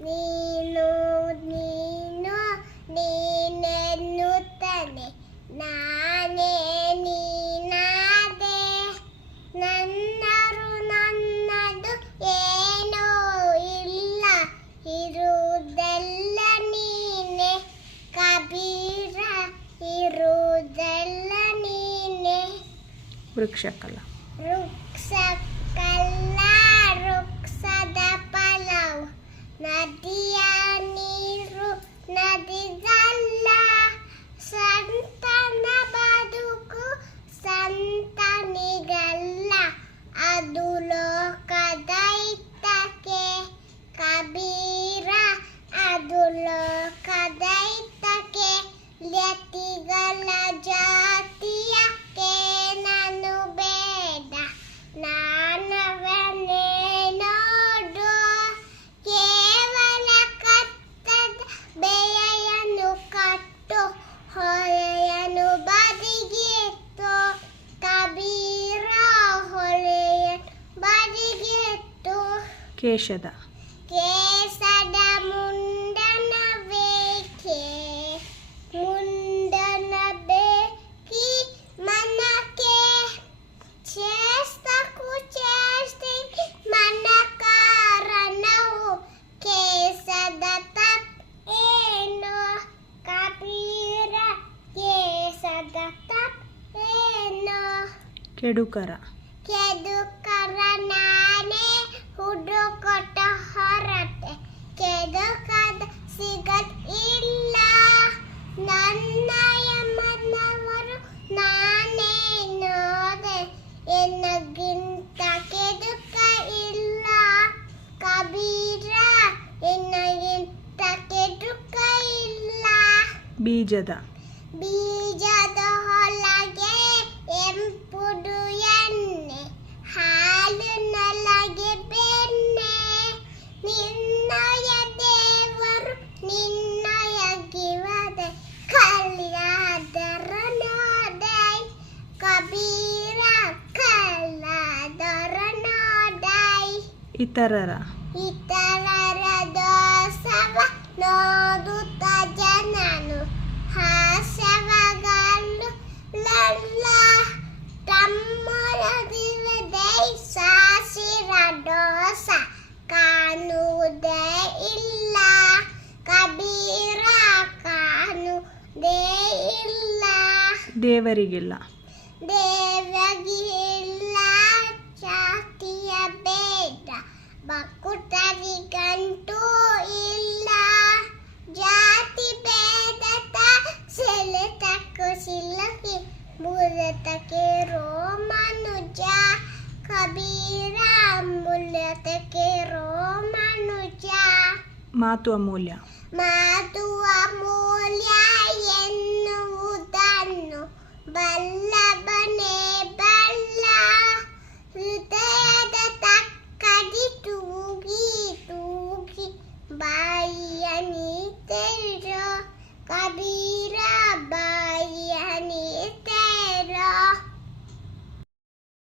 ನೀನು ನೀನು ನೀನೆನ್ನುತ್ತಾನೆ ನಾನೇ ನೀನಾದೆ ನನ್ನರು ನನ್ನದು ಏನೋ ಇಲ್ಲ ಇರುವುದೆಲ್ಲ ನೀನೆ ಕಬೀರ ಇರುವುದೆಲ್ಲ ನೀನೆ ವೃಕ್ಷಕಲ್ಲ ವೃಕ್ಷಕಲ್ಲ ವೃಕ್ಷದ ಫಲವು ನದಿಯ ನೀರು ನದಿಗಲ್ಲ ಸಂತನ ಬದುಕು ಸಂತನಿಗಲ್ಲ ಅದು ಲೋಕದ ಹಿತಕ್ಕೆ ಕಬೀರ ಅದು ಲೋಕದ ಹಿತಕ್ಕೆ ಯತಿಗಳ ಜಾತಿಯಕ್ಕೆ ನಾನು ಬೇಡ ನಾನವನೇ ನೋಡು ಕೇವಲ ಕತ್ತದ ಬೆಳೆಯನ್ನು ಕಟ್ಟು ಹೊಳೆಯನ್ನು ಬದಿಗಿತ್ತು ಕಬೀರ ಹೊಳೆಯನ್ನು ಬದಿಗಿತ್ತು ಕೇಶದ ಮುಂಡನ ಬೇಕೆ ಮುಂಡನ ಬೇಕಿ ಮನಕ್ಕೆ ಚೇಸ್ತಕು ಚೇಸ್ತಿಗೆ ಮನ ಕಾರಣವು ಕೇಸದ ತಪ್ಪೇನು ಕಬೀರ ಕೇಸದ ತಪ್ಪೇನು ಕೆಡುಕರ ಕೆಡುಕರ ನಾನೇ ಹುಡುಕೊಟ್ಟ ಹೊರಟೆ ಕೆಡುಕದ ಸಿಗದ್ ಇಲ್ಲ ನನ್ನಯ ಮನವರು ನಾನೇ ನೋದೆ ಎನ್ನಗಿಂತ ಕೆಡುಕ ಇಲ್ಲ ಕಬೀರ ಎನ್ನಗಿಂತ ಕೆಡುಕ ಇಲ್ಲ ಬೀಜದ ಹೊಲಗೆ ಎಂಪುಡು ಎಣ್ಣೆ ಹಾಲಿನೊಳಗೆ ಬೆಣ್ಣೆ ನಿನ್ನಯ ದೇವರು ನಿನ್ನಯ ಗಿವದೆ ಕಲ್ಯಾದರ ನೋಡೈ ಕಬೀರ ಕಲ್ಯಾದರ ನೋಡೈ ಇತರರ ದೋಸವ ನೋಡುತ್ತ ಜನನು ಹಾಸ್ಯವಗಲು ಲಲ್ಲ ತಮ್ಮೊಳಗಿರದೆ ಸಾಸಿರ ದೋಸ ಕಾಣುವುದೇ ಇಲ್ಲ ಕಬೀರ ಕಾಣುವುದೇ ಇಲ್ಲ ದೇವರಿಗಿಲ್ಲ ದೇವರಿಗಿಲ್ಲ ಜಾತಿಯ ಭೇದ ಬಕುತರಿಗಂತೂ ಇಲ್ಲ ಜಾತಿ ಭೇದದ ಸೆಳೆತಕ್ಕೂ ಸಿಲುಕಿ ಮೂಲತಕ್ಕೆ ರೋ ಮನುಜ ಕಬೀರ ಮೂಲತಕ್ಕೆ ರೋ ಮನುಜ ಮಾತು ಅಮೂಲ್ಯ ಎನ್ನುವುದನ್ನು ಬಲ್ಲವನೇ ಬಲ್ಲ ಹೃದಯದ ತಕ್ಕಡಿ ತೂಗಿ ತೂಗಿ ಬಾಯಿಯ ನೀ ತೆರೆದು ಕಬೀರ